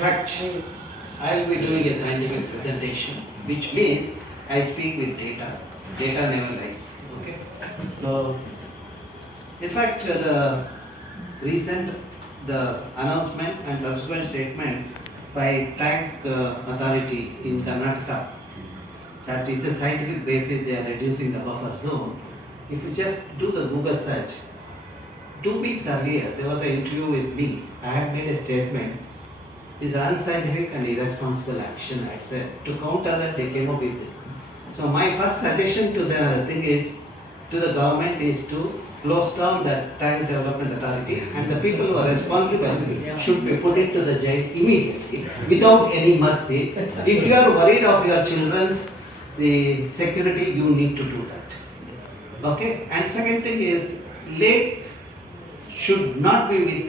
fact, I will be doing a scientific presentation, which means I speak with data. Data never lies. Okay. So, in fact, the recent announcement and subsequent statement by tank authority in Karnataka that is a scientific basis they are reducing the buffer zone. If you just do the Google search, 2 weeks earlier there was an interview with me. I had made a statement. It's unscientific and irresponsible action, I said. To counter that, they came up with it. So my first suggestion to the government is to close down the tank development authority, and the people who are responsible should be put into the jail immediately without any mercy. If you are worried of your children's the security, you need to do that. Okay. And second thing is, lake should not be with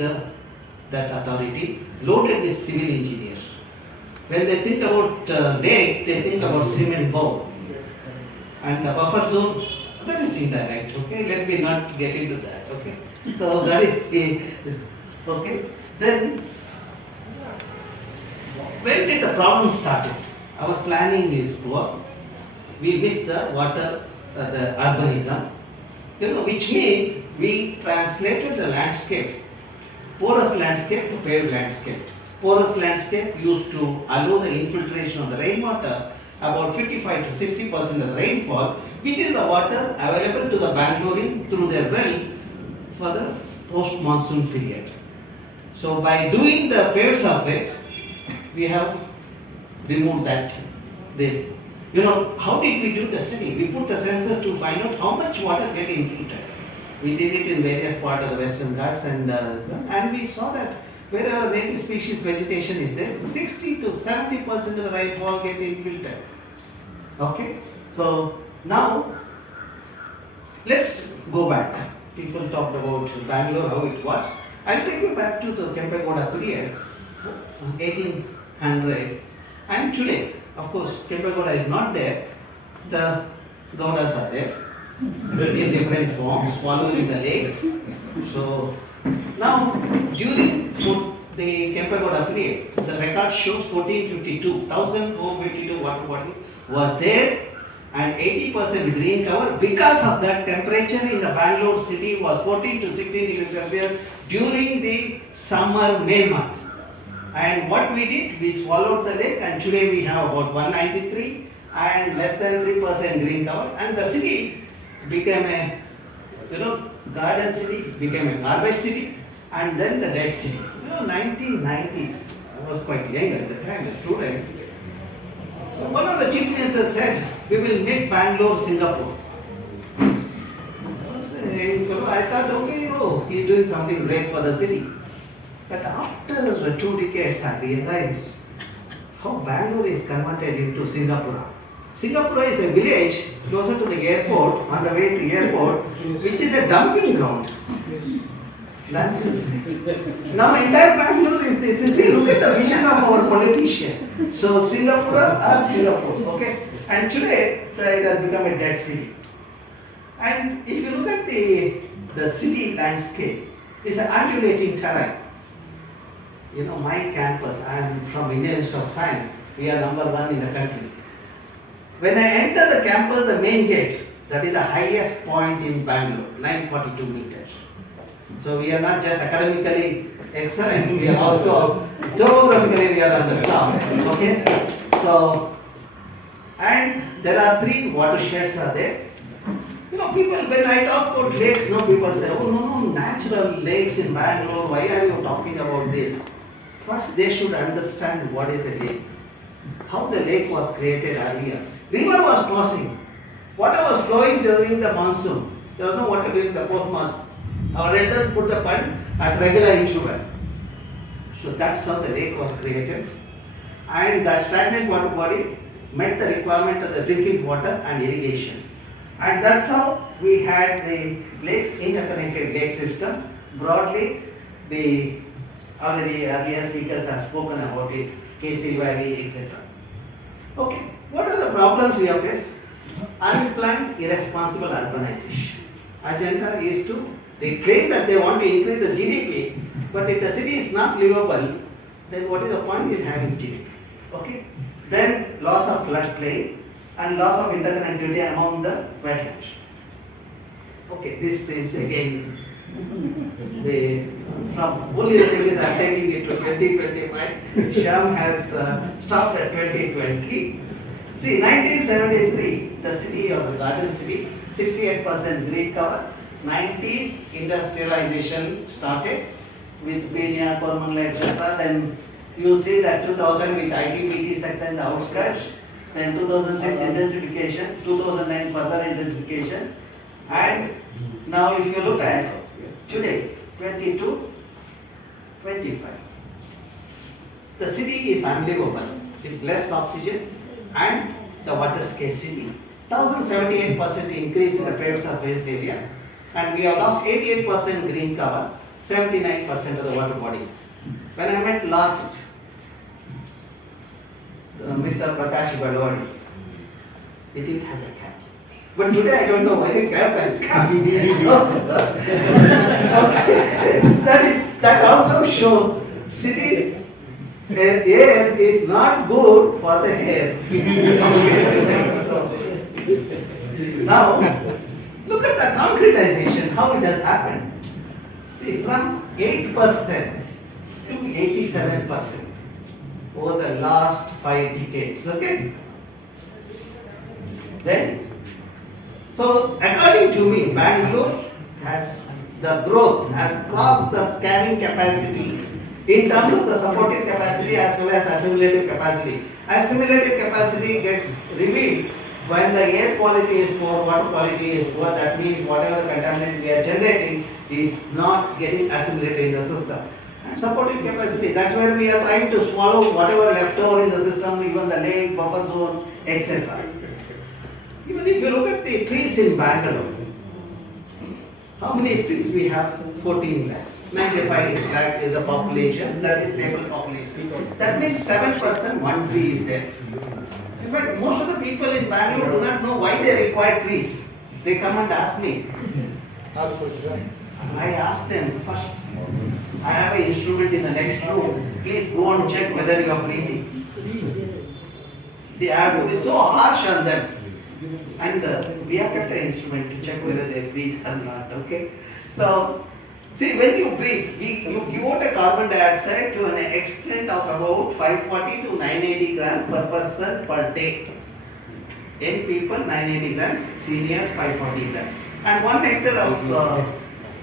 that authority loaded with civil engineers. When they think about lake, they think about cement bowl. And the buffer zone, that is indirect, okay? Let me not get into that, okay? So that is the, okay? Then, when did the problem started? Our planning is poor. We missed the water, the urbanism, which means we translated the landscape, porous landscape to paved landscape. Porous landscape used to allow the infiltration of the rainwater, about 55 to 60% of the rainfall, which is the water available to the Bangalorean through their well for the post-monsoon period. So by doing the paved surface, we have removed that. How did we do the study? We put the sensors to find out how much water get infiltrated. We did it in various parts of the Western Ghats, and we saw that wherever native species vegetation is there, 60 to 70% of the rainfall get infiltrated. Okay, so now let's go back. People talked about Bangalore, how it was. I'll take you back to the Kempegoda period, 1800, and today. Of course, Kempegoda is not there. The Gaudas are there in different forms, following the lakes. So now, during the Kempegoda period, the record shows 1452, 1452 water body was there, and 80% green cover. Because of that, temperature in the Bangalore city was 14 to 16 degrees Celsius during the summer May month. And what we did, we swallowed the lake, and today we have about 193 and less than 3% green cover, and the city became a garden city, became a garbage city, and then the dead city. 1990s, I was quite young at the time, a student. So one of the chief ministers said, we will make Bangalore Singapore. I thought, okay, he's doing something great for the city. But after 2 decades, I realized how Bangalore is converted into Singapore. Singapore is a village closer to the airport, on the way to airport, which is a dumping ground. That is it. Now entire Bangalore is this. See, look at the vision of our politician. So Singapore or Singapore, okay? And today it has become a dead city. And if you look at the city landscape, it's an undulating terrain. My campus, I am from Indian Institute of Science, we are #1 in the country. When I enter the campus, the main gate, that is the highest point in Bangalore, 942 meters. So we are not just academically excellent, we are also geographically we are on the top. Okay? So, and there are 3 watersheds are there. People, when I talk about lakes, people say, oh no, natural lakes in Bangalore, why are you talking about this? First, they should understand what is a lake, how the lake was created earlier. River was crossing, water was flowing during the monsoon. There was no water during the post-monsoon. Our elders put the pond at regular interval. So that's how the lake was created. And that stagnant water body met the requirement of the drinking water and irrigation. And that's how we had the lakes, interconnected lake system. Broadly, already earlier speakers have spoken about it, Casey Valley, etc. Okay, what are the problems we have faced? Unplanned, irresponsible urbanization. Agenda is they claim that they want to increase the GDP, but if the city is not livable, then what is the point in having GDP? Okay. Then loss of floodplain and loss of interconnectivity among the wetlands. Okay, this is again from only the thing is I am taking it to 2025. Shyam has stopped at 2020. See, 1973, the city was a garden city, 68% green cover. 90s, industrialization started with Penia, Cormanla, etc. Then you see that 2000 with IT-BT sector in the outskirts. Then 2006 intensification, 2009 further intensification. And now if you look at today, 22, 25. The city is unlivable with less oxygen and the water scarcity. 1078% increase in the paved surface area, and we have lost 88% green cover, 79% of the water bodies. When I met last Mr. Prakash Badwadi, he didn't have a cap. But today I don't know why the cap has come. Okay. That also shows city air is not good for the hair. Now, look at the concretization, how it has happened. See, from 8% to 87% over the last 5 decades, okay? Then, so according to me, Bangalore has, the growth has crossed the carrying capacity in terms of the supportive capacity as well as assimilative capacity. Assimilative capacity gets revealed when the air quality is poor, water quality is poor. That means whatever the contaminant we are generating is not getting assimilated in the system. And supportive capacity, that's where we are trying to swallow whatever left over in the system, even the lake, buffer zone, etc. Even if you look at the trees in Bangalore, how many trees we have? 14 lakhs. 95 lakh is the population, that is stable population. That means 7% one tree is there. In fact, most of the people in Bangalore do not know why they require trees. They come and ask me. I ask them first, I have an instrument in the next room, please go and check whether you are breathing. See, I have to be so harsh on them. And we have kept an instrument to check whether they breathe or not, okay? So, see, when you breathe, you give out a carbon dioxide to an extent of about 540 to 980 grams per person per day. Young people 980 grams, seniors 540 grams. And 1 hectare of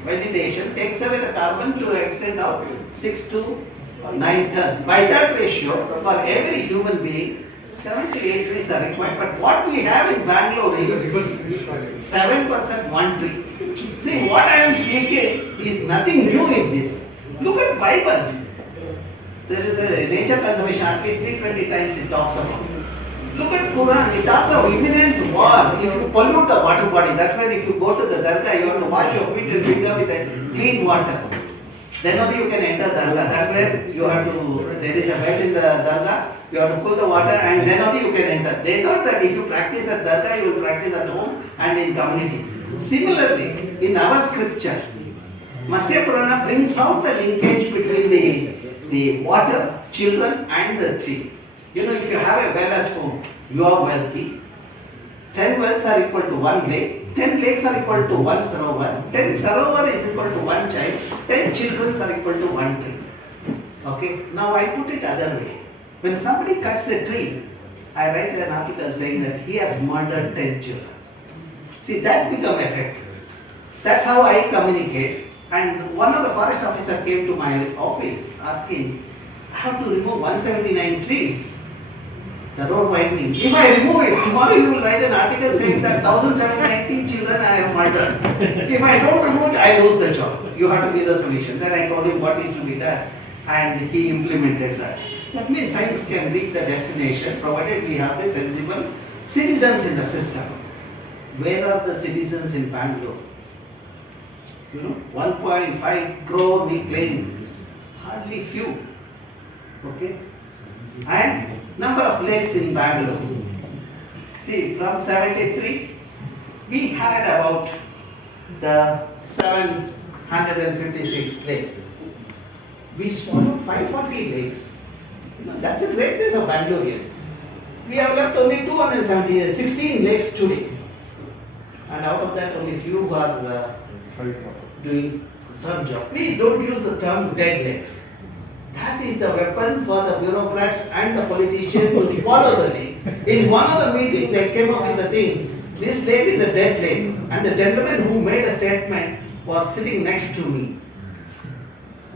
vegetation takes away the carbon to an extent of 6 to 9 tons. By that ratio, for every human being, 7 to 8 trees are required. But what we have in Bangalore is 7% one tree. See, what I am speaking is nothing new in this. Look at Bible. There is a nature conservation, at least 320 times it talks about. Look at Quran, it talks of imminent war if you pollute the water body. That's why if you go to the dargah, you have to wash your feet and finger with a clean water. Then only you can enter dargah. That's where you have to, there is a well in the dargah, you have to pull the water and then only you can enter. They thought that if you practice at dargah, you will practice at home and in community. Similarly, in our scripture, Matsya Purana brings out the linkage between the water, children and the tree. You know, if you have a well at home, you are wealthy. 10 wells are equal to 1 lake, 10 lakes are equal to 1 sarovar, 10 sarovar is equal to 1 child, 10 children are equal to 1 tree. Okay, now I put it other way. When somebody cuts a tree, I write an article saying that he has murdered 10 children. See, that become effective. That's how I communicate. And one of the forest officer came to my office asking, I have to remove 179 trees, the road widening. If I remove it, tomorrow you will write an article saying that 1790 children I have murdered. If I don't remove it, I lose the job. You have to give the solution. Then I told him what is to be done, and he implemented that. That means science can reach the destination provided we have the sensible citizens in the system. Where are the citizens in Bangalore? You know, 1.5 crore we claim, hardly few. Okay? And number of lakes in Bangalore. See, from 73, we had about the 756 lakes. We swallowed 540 lakes That's the greatness of Bangalore. We have left only 16 lakes today. And out of that, only few are doing some job. Please don't use the term dead lakes. That is the weapon for the bureaucrats and the politicians to follow the lake. In one of the meetings, they came up with the thing, this lake is a dead lake. And the gentleman who made a statement was sitting next to me.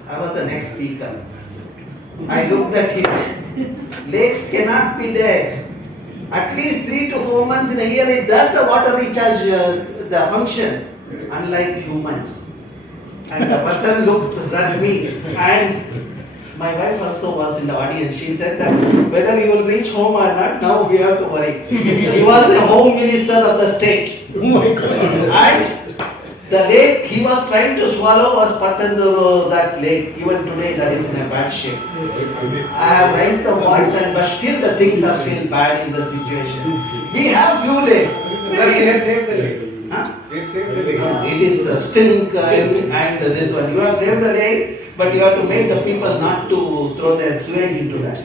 I was the next speaker. I looked at him. Lakes cannot be dead. At least 3 to 4 months in a year it does the water recharge the function, unlike humans. And the person looked at me, and my wife also was in the audience. She said that whether you will reach home or not, now we have to worry. He was the home minister of the state. Oh my God. And the lake he was trying to swallow was Patanduru, that lake. Even today that is in a bad shape. I have raised the voice, but still the things are still bad in the situation. We have few lakes. But we have saved the lake. Huh? We have saved the lake. It is stink and this one. You have saved the lake, but you have to make the people not to throw their sewage into that.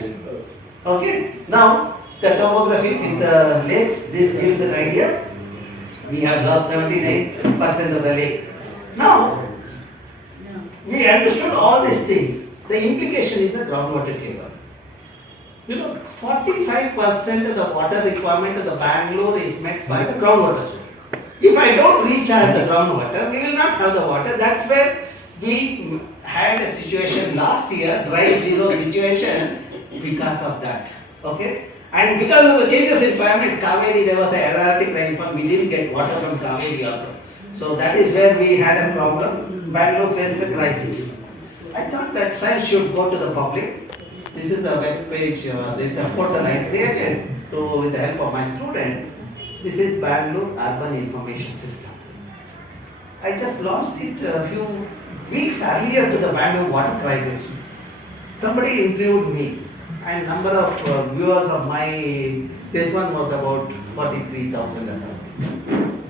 Okay? Now, the topography with the lakes, this gives an idea. We have lost 79% of the lake. Now, we understood all these things. The implication is the groundwater table. 45% of the water requirement of the Bangalore is met by the groundwater system. If I don't recharge the groundwater, we will not have the water. That's where we had a situation last year, dry zero situation, because of that. Okay? And because of the changes in climate, Kaveri, there was an erratic rainfall. We didn't get water from Kaveri also. So that is where we had a problem. Bangalore faced a crisis. I thought that science should go to the public. This is the web page, this is a portal I created with the help of my student. This is Bangalore Urban Information System. I just launched it a few weeks earlier to the Bangalore water crisis. Somebody interviewed me, and number of viewers of this one was about 43,000 or something.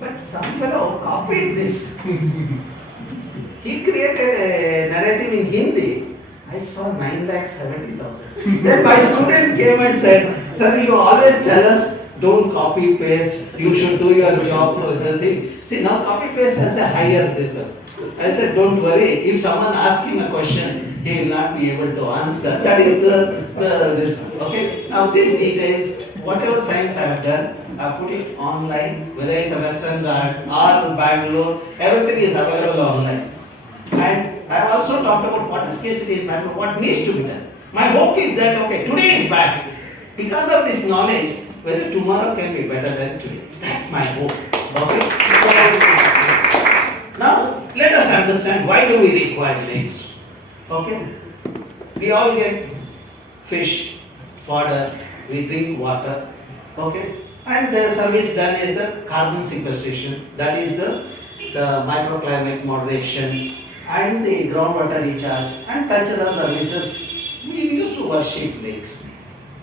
But some fellow copied this. He created a narrative in Hindi. I saw 9,70,000. Then my student came and said, "Sir, you always tell us don't copy paste. You should do your job for the thing." See, now copy paste has a higher result. I said, "Don't worry. If someone asks him a question, he will not be able to answer." That is this. Okay. Now these details, whatever science I have done, I put it online. Whether it's a Western Ghat or Bangalore, everything is available online. And I have also talked about what is scarcity in Bangalore, what needs to be done. My hope is that, okay, today is bad. Because of this knowledge, whether tomorrow can be better than today. That's my hope. Okay? Now, let us understand why do we require lakes. Okay? We all get fish, fodder, we drink water. Okay? And the service done is the carbon sequestration, that is the microclimate moderation, and the groundwater recharge and cultural services. We used to worship lakes.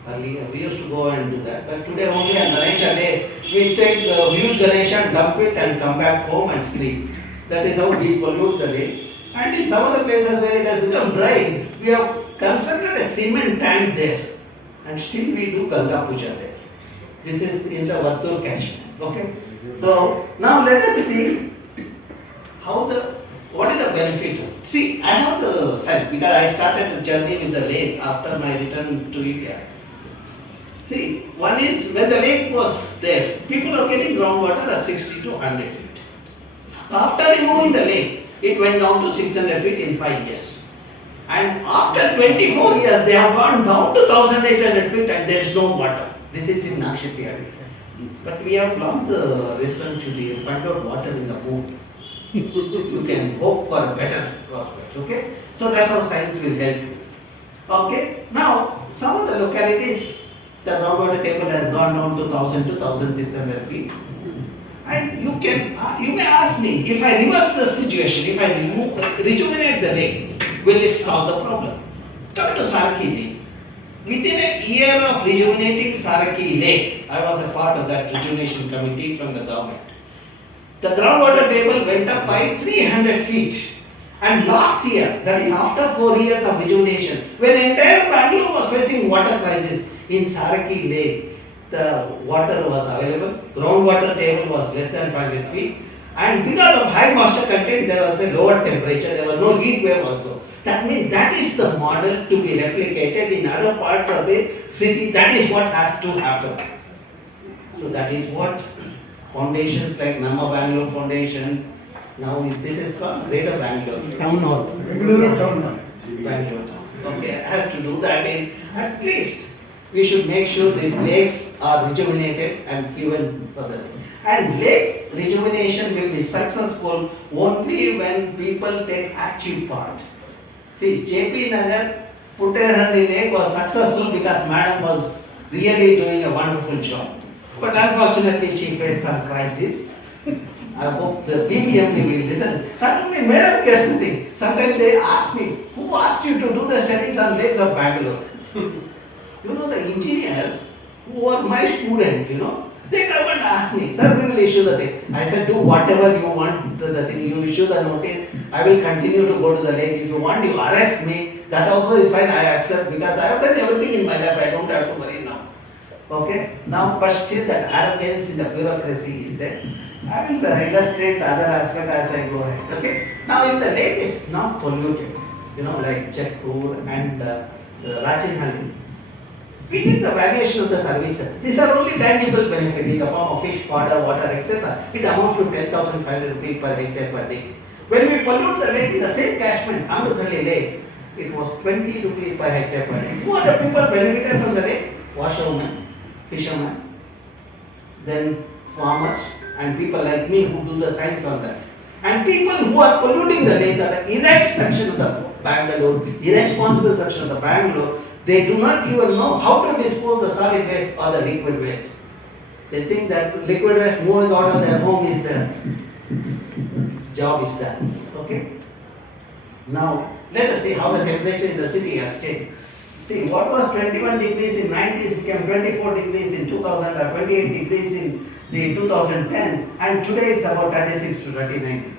Earlier we used to go and do that. But today only on Ganesha day, we take the huge Ganesha, dump it and come back home and sleep. That is how we pollute the lake. And in some other places where it has become dry, we have constructed a cement tank there. And still we do Ganga Puja there. This is in the Vattur catchment. Okay? So now let us see what is the benefit? See, I have the sense because I started the journey with the lake after my return to India. See, one is when the lake was there, people are getting groundwater at 60 to 100 feet. After removing the lake, it went down to 600 feet in 5 years. And after 24 years, they have gone down to 1800 feet and there is no water. This is in Nakshitya. But we have learned the research to find out water in the moon. You can hope for a better prospect. Okay? So that's how science will help you. Okay? Now, some of the localities, the groundwater table has gone down to 1000 to 1600 feet. And you may ask me, if I reverse the situation, if I rejuvenate the lake, will it solve the problem? Come to Saraki Lake. Within a year of rejuvenating Saraki Lake, I was a part of that rejuvenation committee from the government. The groundwater table went up by 300 feet And last year, that is after 4 years of rejuvenation, when entire Bangalore was facing water crisis, in Saraki Lake, the water was available, groundwater table was less than 500 feet, and because of high moisture content, there was a lower temperature, there was no heat wave also. That means that is the model to be replicated in other parts of the city. That is what has to happen. So that is what foundations like Nama Bangalore Foundation, now this is called Greater Bangalore Town Hall. Bengaluru town hall. Bangalore Town. Okay, has to do that is at least we should make sure these lakes are rejuvenated and given for the lake. And lake rejuvenation will be successful only when people take active part. See, JP Nagar, Putterhandi Lake was successful because Madam was really doing a wonderful job. But unfortunately, she faced some crisis. I hope the BBMP will listen. Not only Madam gets the thing. Sometimes they ask me, who asked you to do the studies on lakes of Bangalore? You know, the engineers who are my student, they come and ask me, sir, we will issue the thing. I said, do whatever you want, the thing, you issue the notice, I will continue to go to the lake. If you want, you arrest me, that also is fine, I accept, because I have done everything in my life, I don't have to worry now. Okay, now, but still that arrogance in the bureaucracy is there. I will illustrate the other aspect as I go ahead. Okay, now if the lake is not polluted, like Chetpur and Rachinhalli, we get the valuation of the services. These are only tangible benefit in the form of fish, fodder, water, etc. It amounts to 10,500 rupees per hectare per day. When we pollute the lake in the same catchment, Amruthalli Lake, it was 20 rupees per hectare per day. Who are the people benefited from the lake? Washermen, fishermen, then farmers, and people like me who do the science on that. And people who are polluting the lake are the elite section of the Bangalore, irresponsible section of the Bangalore. They do not even know how to dispose the solid waste or the liquid waste. They think that liquid waste moving out of their home is the job is done. Okay? Now, let us see how the temperature in the city has changed. See, what was 21 degrees in 90s became 24 degrees in 2000 or 28 degrees in the 2010, and today it's about 36 to 39.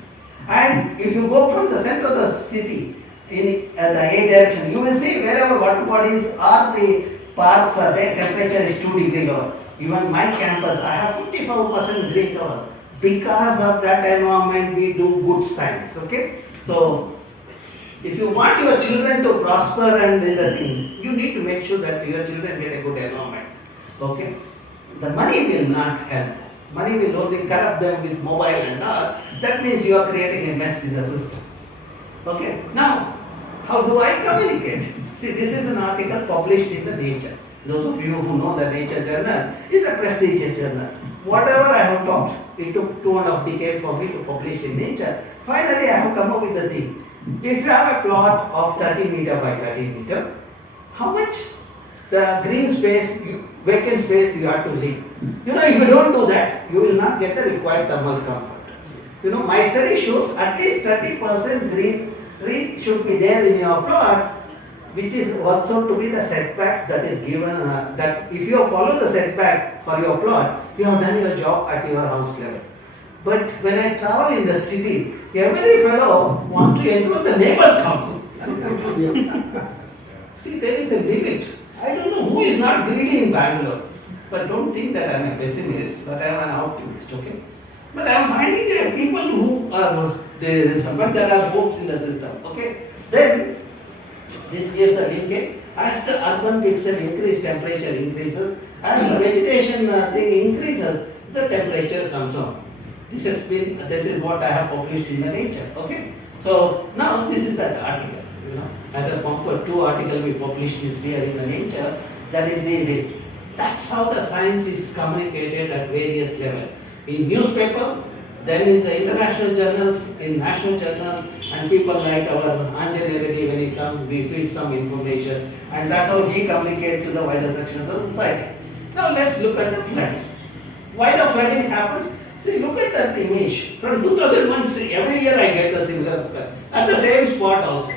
And if you go from the center of the city in the A direction, you will see wherever water bodies or the parks are there, temperature is 2 degree lower. Even my campus, I have 54% green cover. Because of that environment, we do good science. Okay? So, if you want your children to prosper and the thing, you need to make sure that your children get a good environment. Okay? The money will not help them. Money will only corrupt them with mobile and all. That means you are creating a mess in the system. Okay? Now, how do I communicate? See, this is an article published in the Nature. Those of you who know the Nature journal, is a prestigious journal. Whatever I have taught, it took 2.5 decades for me to publish in Nature. Finally, I have come up with the thing. If you have a plot of 30 meter by 30 meter, how much the green space, vacant space you have to leave? If you don't do that, you will not get the required thermal comfort. My study shows at least 30% greenery should be there in your plot, which is also to be the setbacks that is given, that if you follow the setback for your plot, you have done your job at your house level. But when I travel in the city, every fellow wants to enter the neighbor's compound. See, there is a limit. I don't know who is not greedy in Bangalore. But don't think that I am a pessimist, but I am an optimist, okay? But I am finding people who are, but there are hopes in the system, okay? Then, this gives the linkage. As the urban pixel increase, temperature increases. As the vegetation thing increases, the temperature comes down. This is what I have published in the Nature, okay? So, now this is that article, as a compared 2 article we published this year in the Nature, that is that's how the science is communicated at various levels. In newspaper, then in the international journals, in national journals, and people like our Anjali Reddy, when he comes, we feed some information, and that's how he communicates to the wider sections of society. Now let's look at the flooding. Why the flooding happened? See, look at that image. From 2001, every year I get the similar flood. At the same spot also.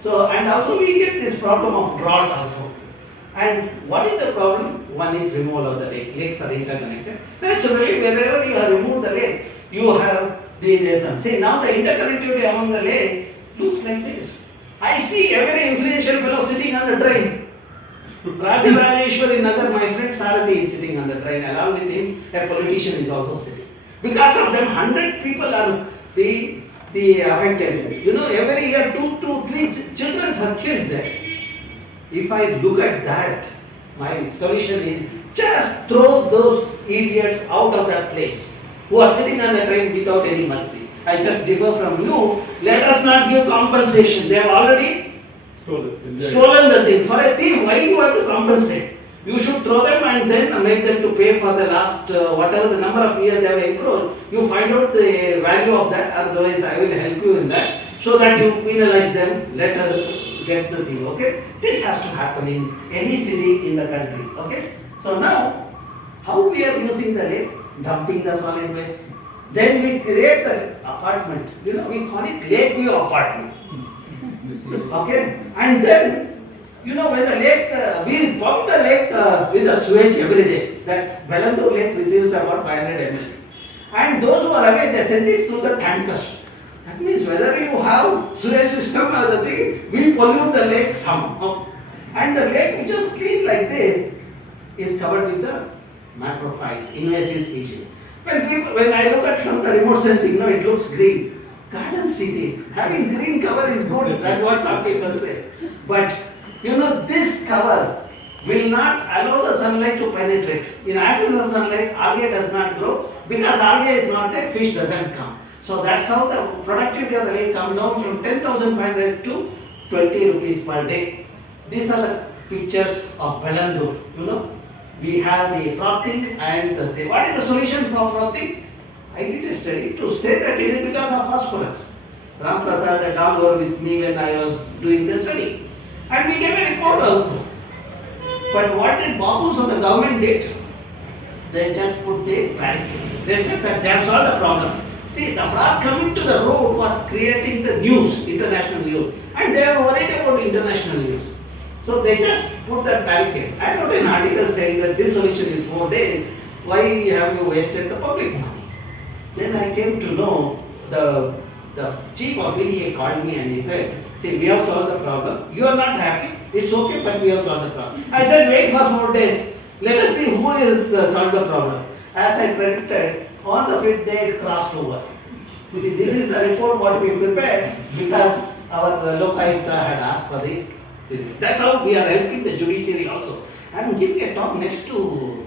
So, and also we get this problem of drought also. And what is the problem? One is removal of the lake. Lakes are interconnected. Naturally, wherever you have removed the lake, you have the See, now the interconnectivity among the lake, looks like this. I see a very influential fellow sitting on the train. Rajarajeshwari Nagar, my friend Sarathi is sitting on the train. Along with him, a politician is also sitting. Because of them, 100 people are the affected. You know, every year 2 to 3 children are killed there. If I look at that, my solution is just throw those idiots out of that place who are sitting on the train without any mercy. I just differ from you. Let us not give compensation. They have already stolen the thing. For a thief, why you have to compensate? You should throw them and then make them to pay for the last whatever the number of years they have encroached. You find out the value of that. Otherwise, I will help you in that so that you penalize them. Let us get the thing. Okay. This has to happen in any city in the country. Okay. So now, how we are using the lake? Dumping the solid waste. Then we create the apartment. You know, we call it lake view apartment. Okay, and then, you know, when the lake, we pump the lake with the sewage every day. That Bengaluru lake receives about 500 ml. And those who are away, they send it through the tankers. That means whether you have sewage system or the thing, we pollute the lake somehow. And the lake, which is clean like this, is covered with the macrophyte, invasive species. When I look at from the remote sensing, no, it looks green. Garden city, having green cover is good. That's what some people say. But you know, this cover will not allow the sunlight to penetrate. In artificial sunlight, algae does not grow because algae is not there, fish doesn't come. So that's how the productivity of the lake comes down from 10,500 to 20 rupees per day. These are the pictures of Bengaluru. You know, we have the frothing and the thing. What is the solution for frothing? I did a study to say that it is because of phosphorus. Ram Prasad and all were with me when I was doing the study. And we gave a report also. But what did Babus of the government did? They just put the barricade. They said that they have solved the problem. See, the froth coming to the road was creating the news, international news. And they were worried about international news. So they just put that barricade. I wrote an article saying that this solution is 4 days. Why have you wasted the public money? Then I came to know the chief of BDA called me and he said, see, we have solved the problem. You are not happy. It's okay, but we have solved the problem. I said, wait for 4 days. Let us see who is solved the problem. As I predicted, on the 5th day it crossed over. See, this is the report what we prepared because our Lokayukta had asked for the. That's how we are helping the judiciary also. I am giving a talk next to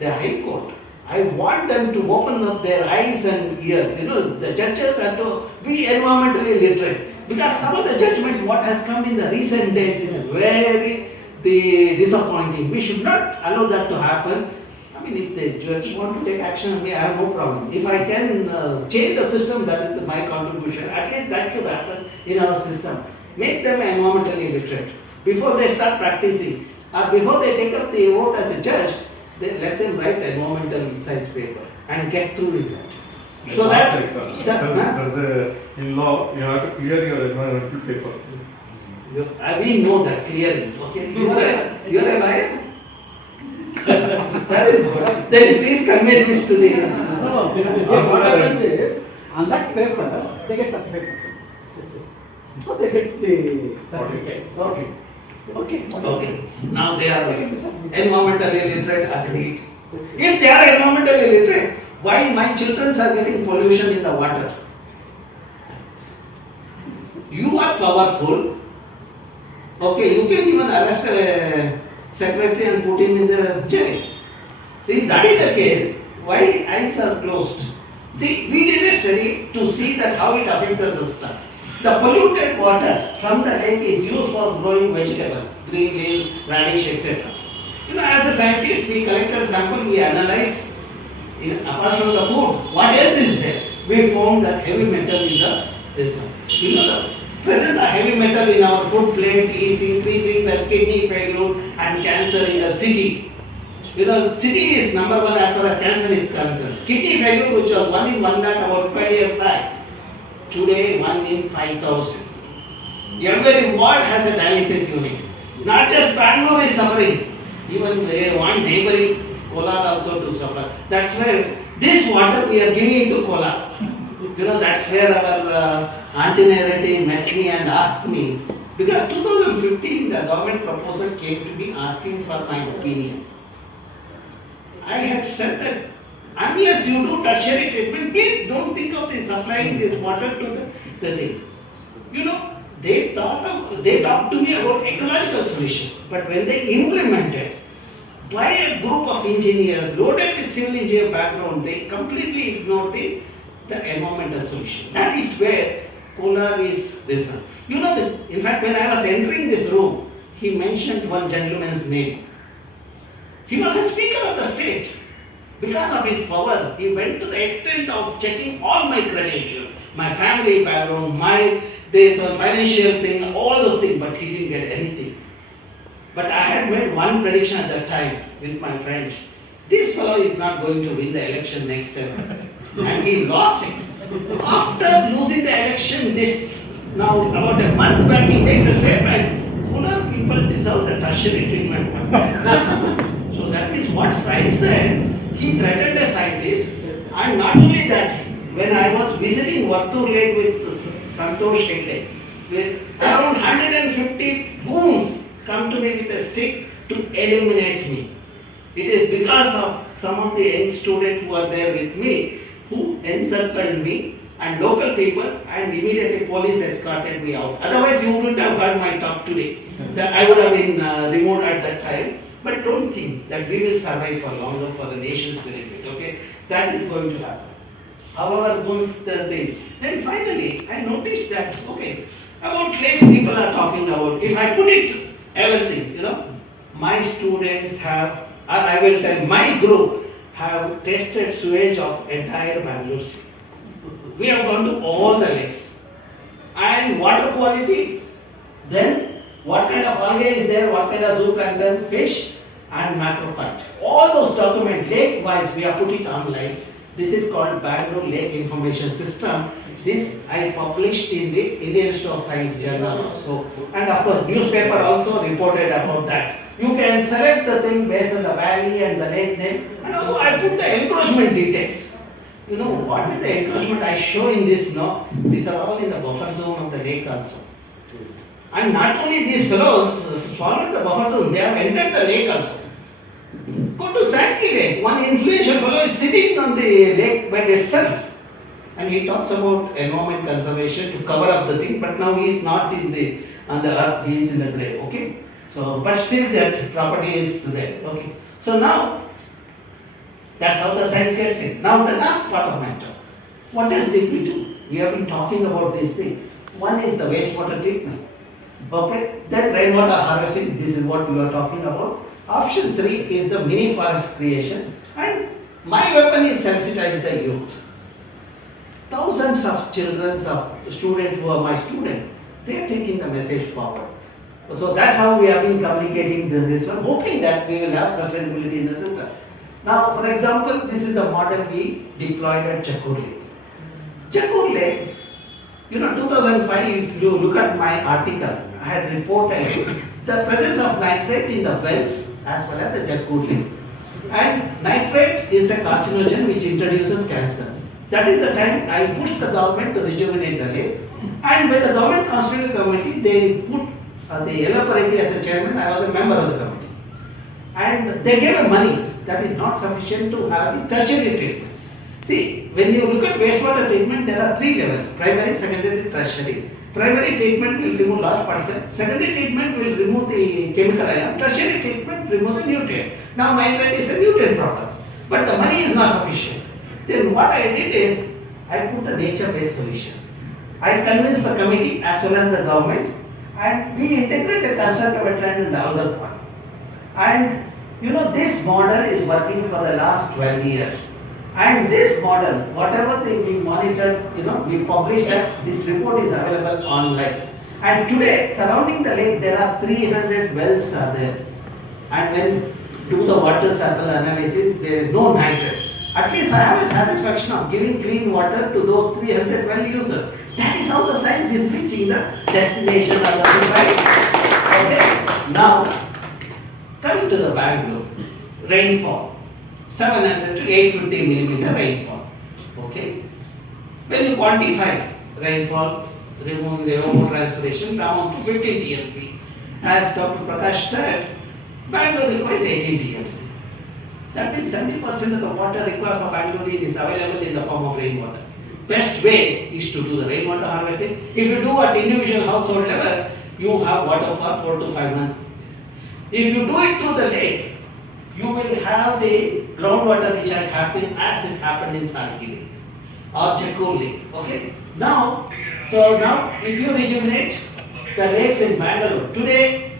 the High Court. I want them to open up their eyes and ears. You know, the judges have to be environmentally literate. Because some of the judgment what has come in the recent days is very disappointing. We should not allow that to happen. I mean, if the judge want to take action on me, I have no problem. If I can change the system, that is my contribution. At least that should happen in our system. Make them environmentally literate. Before they start practicing, or before they take up the oath as a judge, they let them write environmental science paper and get through with that. So that there's a in law you have to clear your environmental paper. We know that clearly. Okay, you are a lawyer. That is good. Then please convey this to the. No. What happens is on that paper they get 35%. So they get the certificate. Okay. Now they are environmentally literate, agreed. If they are environmentally literate, why my children are getting pollution in the water? You are powerful. Okay, you can even arrest a secretary and put him in the jail. If that is the case, why eyes are closed? See, we did a study to see that how it affects the system. The polluted water from the lake is used for growing vegetables, green leaves, radish, etc. You know, as a scientist, we collected sample, we analyzed, apart from the food, what else is there? We found that heavy metal in the system. You know, the presence of heavy metal in our food plate is increasing the kidney failure and cancer in the city. You know, city is number one as far as cancer is concerned. Kidney failure, which was 1 in 1 lakh about 12 years back, today 1 in 5,000. Every ward has a dialysis unit. Not just Bangalore is suffering, even one neighboring Kolar also to suffer. That's where this water we are giving to Kolar. You know, that's where our Anjaneyarati met me and asked me, because 2015 the government proposal came to me asking for my opinion. I had said that unless you do tertiary treatment, please don't think of this supplying this water to the thing. You know, they talked to me about ecological solution, but when they implemented, by a group of engineers loaded with civil engineer background, they completely ignored the environmental solution. That is where Kolar is different. You know this, in fact, when I was entering this room, he mentioned one gentleman's name. He was a speaker of the state. Because of his power, he went to the extent of checking all my credentials, my family background, there's a financial thing, all those things, but he didn't get anything. But I had made one prediction at that time with my friends. This fellow is not going to win the election next time. And he lost it. After losing the election, now about a month back, he makes a statement, Fuller people deserve the tertiary treatment. So that means what science said, he threatened a scientist. And not only that, when I was visiting Vattur Lake with Santosh Hegde, with around 150 goons come to me with a stick to eliminate me. It is because of some of the young students who are there with me who encircled me and local people, and immediately police escorted me out. Otherwise you wouldn't have heard my talk today. I would have been removed at that time. But don't think that we will survive for longer for the nation's benefit. Okay, that is going to happen. However, goes the thing. Then finally, I noticed that about lake people are talking about. If I put it everything, my students have, or I will tell my group have tested sewage of entire Bengaluru city. We have gone to all the lakes and water quality. Then what kind of algae is there? What kind of zooplankton, fish, and macrophyte. All those documents, lake-wise, we have put it online. This is called Bengaluru Lake Information System. This I published in the Indian Institute of Science Journal also. And of course, newspaper also reported about that. You can select the thing based on the valley and the lake name. And also I put the encroachment details. What is the encroachment I show in this? No, these are all in the buffer zone of the lake also. And not only these fellows followed the buffer zone, they have entered the lake also. Go to Sankey Lake. One influential fellow is sitting on the lake bed itself. And he talks about environment conservation to cover up the thing, but now he is not on the earth, he is in the grave. Okay? So, but still that property is there. Okay? So now, that's how the science gets in. Now the last part of my talk. What else did we do? We have been talking about these things. One is the wastewater treatment. Okay? Then rainwater harvesting, this is what we are talking about. Option 3 is the mini forest creation, and my weapon is sensitize the youth. Thousands of children, students who are my students, they are taking the message forward. So that's how we have been communicating this one, hoping that we will have sustainability in the system. Now, for example, this is the model we deployed at Chakur Lake. Chakur Lake, 2005, if you look at my article, I had reported the presence of nitrate in the wells as well as the Chakur Lake. And nitrate is a carcinogen which introduces cancer. That is the time I pushed the government to rejuvenate the lake. And when the government constituted the committee, they put the Elaparati as a chairman. I was a member of the committee. And they gave money. That is not sufficient to have the tertiary treatment. See, when you look at wastewater treatment, there are 3 levels: primary, secondary, tertiary. Primary treatment will remove large particles. Secondary treatment will remove the chemical ion. Tertiary treatment remove the nutrient. Now nitrate is a nutrient problem, but the money is not sufficient. Then what I did is, I put the nature-based solution. I convinced the committee as well as the government, and we integrated constructed wetland and other point. And this model is working for the last 12 years. And this model, whatever thing we monitored, we published that this report is available online. And today, surrounding the lake, there are 300 wells are there. And when do the water sample analysis, there is no nitrate. At least I have a satisfaction of giving clean water to those 300 well users. That is how the science is reaching the destination of the right. Okay. Now, coming to the Bangalore, rainfall. 700 to 850 millimeter rainfall. Okay. When you quantify rainfall, removing the evapotranspiration down to 15 TMC. As Dr. Prakash said, Bangalore requires 18 TMC. That means 70% of the water required for Bangalore is available in the form of rainwater. Best way is to do the rainwater harvesting. If you do at individual household level, you have water for 4 to 5 months. If you do it through the lake, you will have the groundwater which had happened as it happened in Sargi Lake or Jakkur Lake. Okay? Now, if you rejuvenate the lakes in Bangalore, today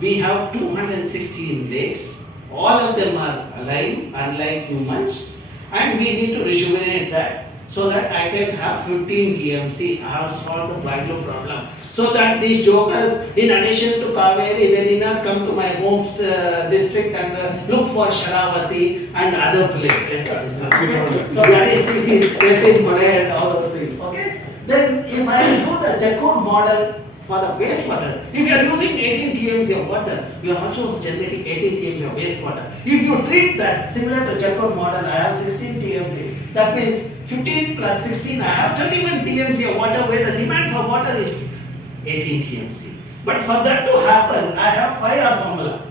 we have 216 lakes. All of them are alive, unlike humans, and we need to rejuvenate that so that I can have 15 TMC. I have solved the Bangalore problem. So that these jokers, in addition to Kaveri, they did not come to my home district and look for Sharavati and other places. Okay? So that is the Ketin Malay and all those things. Okay? Then if I do the Jakkur model for the wastewater, if you are using 18 TMC of water, you are also generating 18 TMC of wastewater. If you treat that similar to Jakkur model, I have 16 TMC. That means 15 plus 16, I have 31 TMC of water where the demand for water is 18 TMC. But for that to happen, I have 5R formula.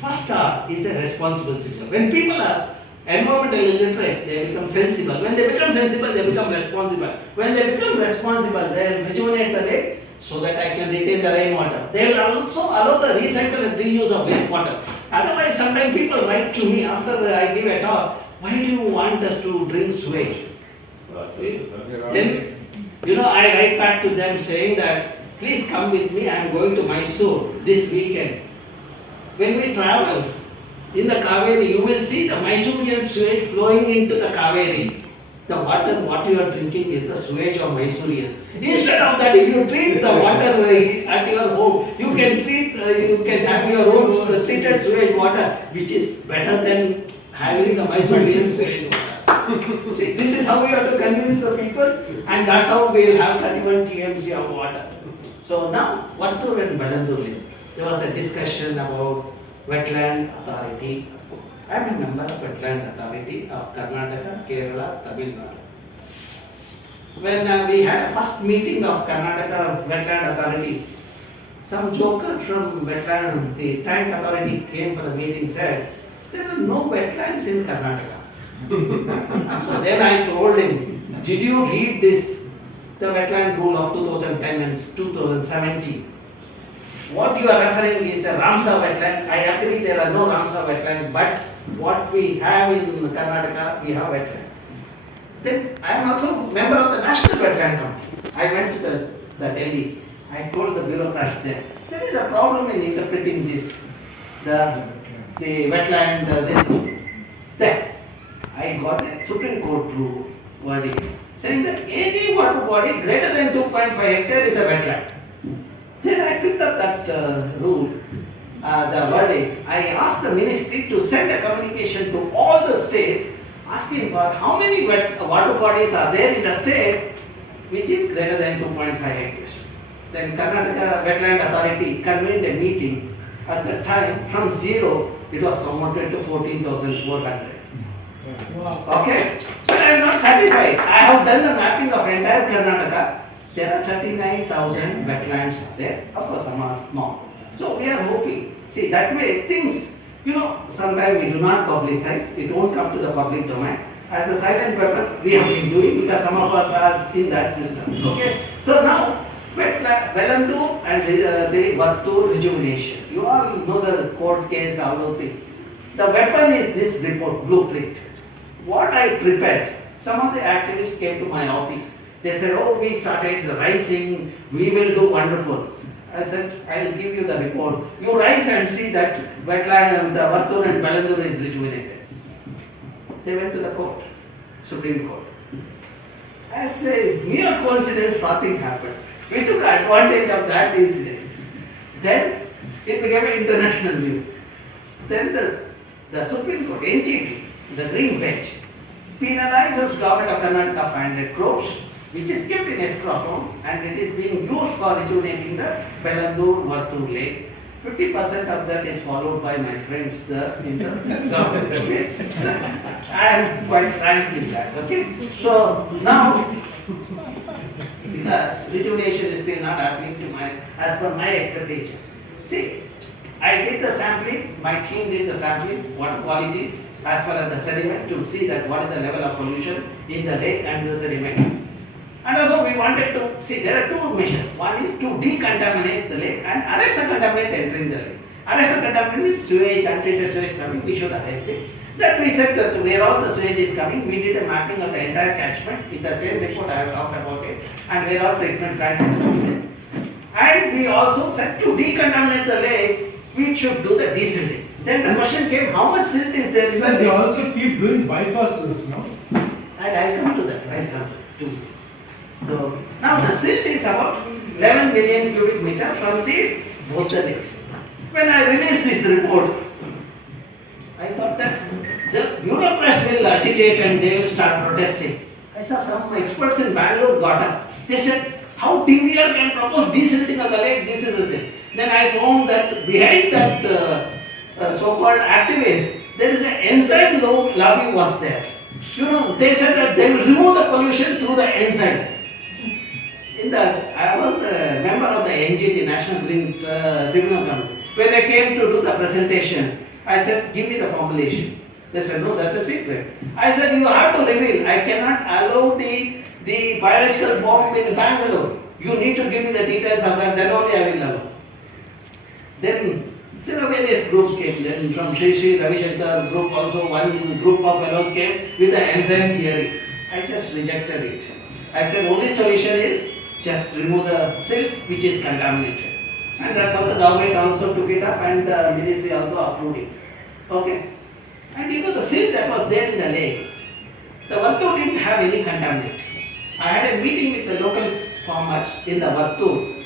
First R is a responsible citizen. When people are environmental illiterate, they become sensible. When they become sensible, they become responsible. When they become responsible, they will rejuvenate the lake so that I can retain the rainwater. They will also allow the recycle and reuse of wastewater. Otherwise, sometimes people write to me after I give a talk, why do you want us to drink sewage? Then, I write back to them saying that, please come with me, I am going to Mysore this weekend. When we travel in the Kaveri, you will see the Mysorean sewage flowing into the Kaveri. The water, what you are drinking is the sewage of Mysoreans. Instead of that, if you treat the water at your home, you can have your own treated sewage water, which is better than having the Mysorean sewage water. See, this is how we have to convince the people, and that's how we will have 31 TMC of water. So now, Vattur and Belandur, there was a discussion about wetland authority. I am a member of wetland authority of Karnataka, Kerala, Tamil Nadu. When we had a first meeting of Karnataka wetland authority, some joker from wetland, the tank authority came for the meeting, said, there are no wetlands in Karnataka. So then I told him, did you read this, the wetland rule of 2010 and 2017? What you are referring is a Ramsar wetland. I agree there are no Ramsar wetlands, but what we have in Karnataka, we have wetland. Then I am also member of the National Wetland Committee. I went to the Delhi. I told the bureaucrats there is a problem in interpreting this, the wetland, this. Then I got a Supreme Court rule verdict saying that any water body greater than 2.5 hectares is a wetland. Then I picked up that rule, the verdict. I asked the ministry to send a communication to all the state asking for how many water bodies are there in the state which is greater than 2.5 hectares. Then Karnataka Wetland Authority convened a meeting. At that time, from zero, it was promoted to 14,400. Wow. Okay, but I am not satisfied. I have done the mapping of entire Karnataka. There are 39,000 wetlands there. Of course, some are small. So we are hoping. See, that way things, sometimes we do not publicize. It won't come to the public domain. As a silent weapon, we have been doing because some of us are in that system. Okay. So now, Belandur and the Vattur rejuvenation. You all know the court case, all those things. The weapon is this report, blueprint. What I prepared, some of the activists came to my office. They said, oh, we started the rising, we will do wonderful. I said, I will give you the report. You rise and see that wetland, the Vattur and Belandur is rejuvenated. They went to the court, Supreme Court. As a mere coincidence, nothing happened. We took advantage of that incident. Then it became an international news. Then the Supreme Court, NTT, the Green Bench, penalizes government of Karnataka 500 crores, which is kept in escrow account and it is being used for rejuvenating the Belandur Vattur lake. 50% of that is followed by my friends in the government. Okay? I am quite frank in that. Okay? So now Because rejuvenation is still not happening as per my expectation. See, I did the sampling, my team did the sampling, water quality, as well as the sediment to see that what is the level of pollution in the lake and the sediment. And also we wanted to see there are two measures. One is to decontaminate the lake and arrest the contaminant entering the lake. Arrest the contaminant means sewage, untreated sewage coming, we should arrest it. That we said that where all the sewage is coming, we did a mapping of the entire catchment. In the same report I have talked about it, and where all treatment plant is coming. And we also said to decontaminate the lake, we should do the desilting. Then the question came, how much silt is there in the Sir, they lake? also keep doing bypasses, no? And I'll come to that. I'll come to it. So now the silt is about 11 million cubic meter from the both the lakes. When I released this report, I thought that the bureaucrats will agitate and they will start protesting. I saw some experts in Bangalore got up. They said, how TVR can propose desilting of the lake? This is the silt. Then I found that behind that so-called activist, there is an enzyme lobby was there. They said that they will remove the pollution through the enzyme. I was a member of the NGT, National Green Tribunal Committee. When they came to do the presentation, I said, give me the formulation. They said, no, that's a secret. I said, you have to reveal. I cannot allow the biological bomb in Bangalore. You need to give me the details of that, then only I will allow. Then there are various groups came. Then from Sri Ramachandra group also, one group of fellows came with the enzyme theory. I just rejected it. I said, only solution is just remove the silt which is contaminated. And that's how the government also took it up and the ministry also approved it. Okay? And the silt that was there in the lake, the Vattur didn't have any contaminant. I had a meeting with the local farmers in the Vattur.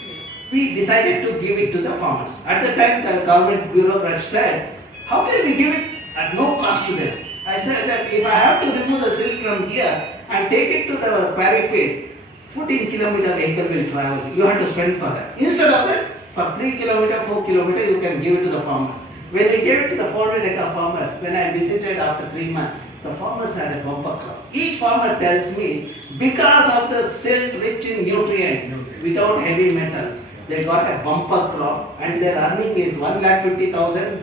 We decided to give it to the farmers. At the time the government bureaucrats said, how can we give it at no cost to them? I said that if I have to remove the silt from here and take it to the quarry pit, 14 kilometer vehicle will travel. You have to spend for that. Instead of that, for 3 kilometer, 4 kilometer, you can give it to the farmer. When we gave it to the 400 acre farmers, when I visited after 3 months, the farmers had a bumper crop. Each farmer tells me, because of the silt rich in nutrient, without heavy metal, they got a bumper crop and their earning is 1,50,000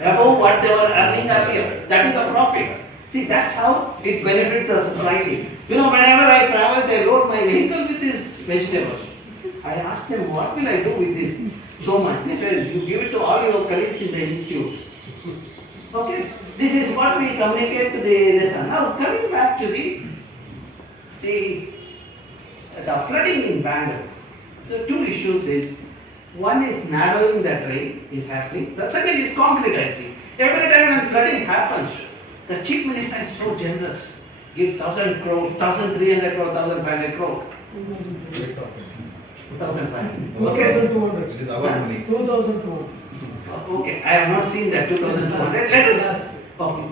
above what they were earning earlier. That is the profit. See, that's how it benefits the society. Whenever I travel, they load my vehicle with these vegetables. I ask them, what will I do with this so much? They say, you give it to all your colleagues in the institute. Okay, this is what we communicate to the lesson. Now, coming back to the flooding in Bangalore, the two issues is, one is narrowing the drain is happening. The second is concretizing. Every time when flooding happens, the chief minister is so generous. Gives 1,000 crores, 1,300 crores, 1,500 crores. 2,500. Okay. 2,200. It is our money. 2,200. Okay, I have not seen that 2,200. Let us. Okay.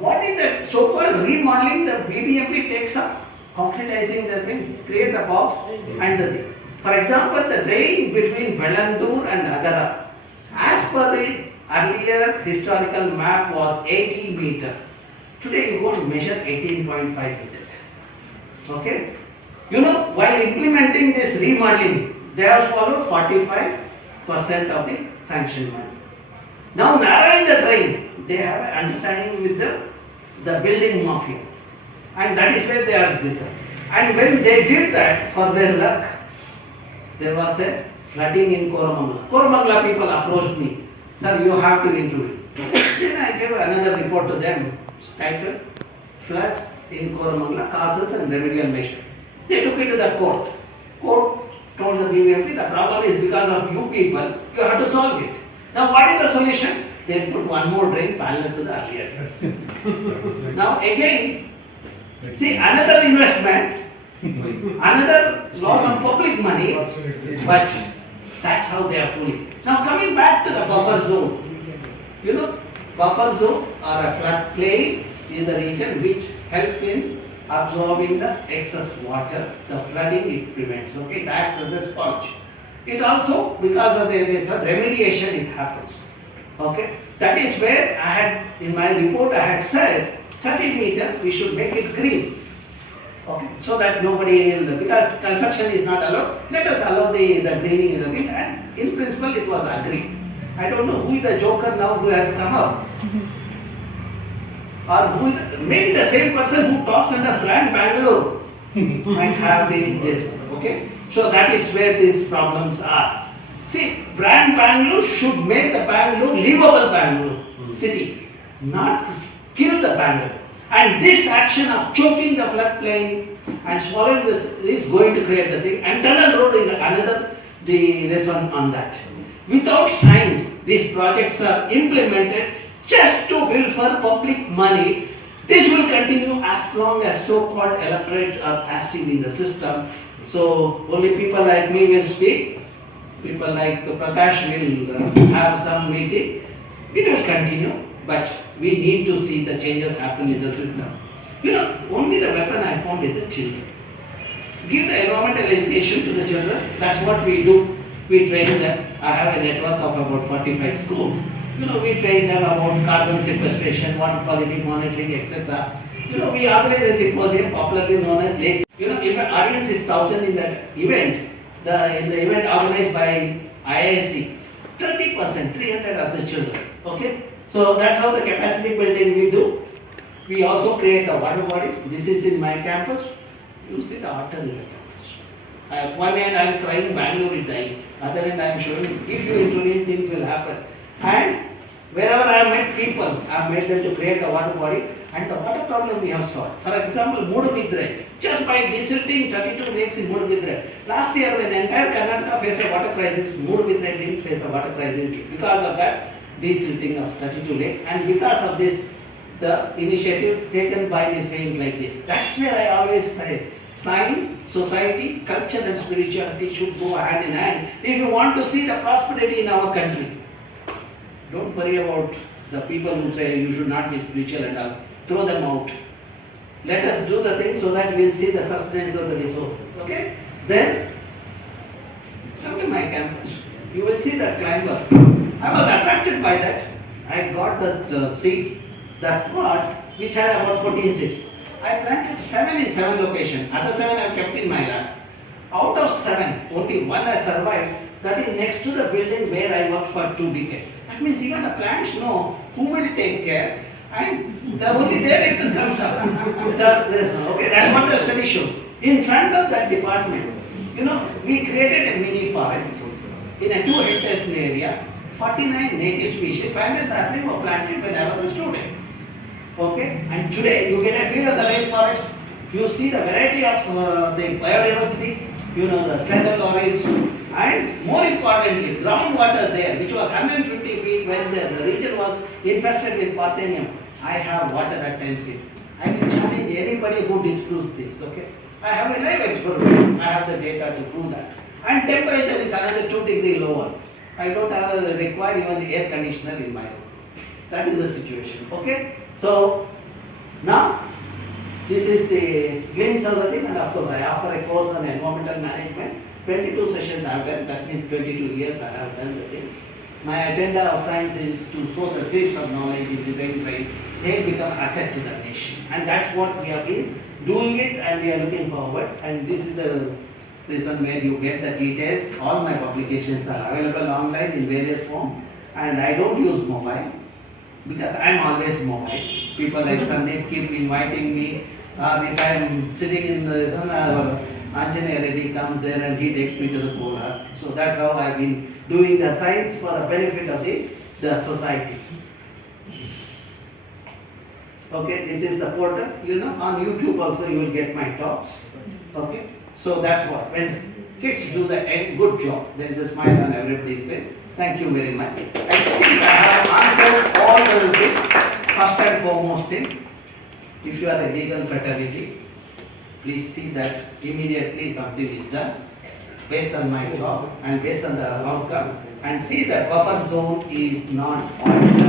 What is that so-called remodeling the BBMP takes up? Concretizing the thing, create the box and the thing. For example, the drain between Bengaluru and Nagara, as per the earlier historical map was 80 meter. Today you go to measure 18.5 meters. Okay? While implementing this remodeling, they have followed 45% of the sanction money. Now narrowing the drain, they have an understanding with the building mafia. And that is where they are this. And when they did that, for their luck, there was a flooding in Koramangala. Koramangala people approached me, sir, you have to intervene. Then I gave another report to them, titled Floods in Koramangala, Causes and Remedial Measure. They took it to the court. Court told the BBMP, the problem is because of you people, you have to solve it. Now what is the solution? They put one more drain parallel to the earlier. Now again, see, another investment, another loss of public money, but that's how they are fooling. Now coming back to the buffer zone, buffer zone or a flood plain is the region which help in absorbing the excess water, the flooding it prevents, okay, it acts as a sponge. It also, because of this remediation, it happens, okay. That is where I had, in my report I had said, 30 meter, we should make it green. Okay, so that nobody will, because construction is not allowed, let us allow the cleaning in the thing, and in principle it was agreed. I don't know who is the joker now who has come up. Or who is, maybe the same person who talks under brand Bangalore might have this, okay? So that is where these problems are. See, brand Bangalore should make the Bangalore livable Bangalore city, not kill the Bangalore. And this action of choking the floodplain and swallowing this is going to create the thing. And tunnel road is another this one on that. Without science, these projects are implemented just to fill for public money. This will continue as long as so-called electorate are passive in the system. So only people like me will speak. People like Prakash will have some meeting. It will continue, but we need to see the changes happen in the system. You know, only the weapon I found is the children. Give the environmental education to the children. That's what we do. We train them. I have a network of about 45 schools. You know, we train them about carbon sequestration, water quality monitoring, etc. You know, we organize a symposium popularly known as LACE. You know, if an audience is 1,000 in that event, in the event organized by IISc, 30%, 300 are the children. Okay? So that's how the capacity building we do. We also create a water body. This is in my campus. You see the otter in the campus. At one end I am crying Bangalore is dying. Other end I am showing if you intervene things will happen. And wherever I have met people, I have made them to create a water body and the water problem we have solved. For example, Mudugidrai, just by desilting 32 lakes in Mudugidrai. Last year when entire Karnataka faced a water crisis, Mudugidrai didn't face a water crisis because of that desilting of 32 lakes, and because of this, the initiative taken by the saint like this. That's where I always say, science, society, culture and spirituality should go hand in hand if you want to see the prosperity in our country. Don't worry about the people who say you should not be spiritual and all. Throw them out. Let us do the thing so that we'll see the sustenance of the resources. Okay? Then, come to my campus. You will see that climber. I was attracted by that. I got that seed, that pot, which had about 14 seeds. I planted 7 in 7 locations. Other 7 I have kept in my lab. Out of 7, only 1 has survived. That is next to the building where I worked for 2 decades. That means even the plants know who will take care, and only there it comes up. Okay, that's what the study shows. In front of that department, you know, we created a mini forest in a 2 hectares area. 49 native species, 500 saplings were planted when I was a student. Okay, and today you get a feel of the rainforest. You see the variety of the biodiversity. You know the slender loris, and more importantly, groundwater there, which was 150 feet when the region was infested with Parthenium. I have water at 10 feet. I will challenge anybody who disproves this. Okay, I have a live experiment. I have the data to prove that. And temperature is another 2 degrees lower. I don't require even the air conditioner in my room. That is the situation. Okay, so now. This is the glimpse of the thing, and of course I offer a course on environmental management. 22 sessions I have done, that means 22 years I have done the thing. My agenda of science is to sow the seeds of knowledge in design brain. They become asset to the nation. And that's what we have been doing it, and we are looking forward. And this is this one where you get the details. All my publications are available online in various forms. And I don't use mobile because I am always mobile. People like Sandeep keep inviting me. If I am sitting in the Anjaney Reddy comes there and he takes me to the polar. So that's how I have been doing the science for the benefit of the society. Okay, this is the portal. You know, on YouTube also you will get my talks. Okay, so that's what. When kids do the good job, there is a smile on everybody's face. Thank you very much. I think I have answered all the things. First and foremost thing, if you are a legal fraternity, please see that immediately something is done based on my job and based on the outcomes, and see that buffer zone is not altered.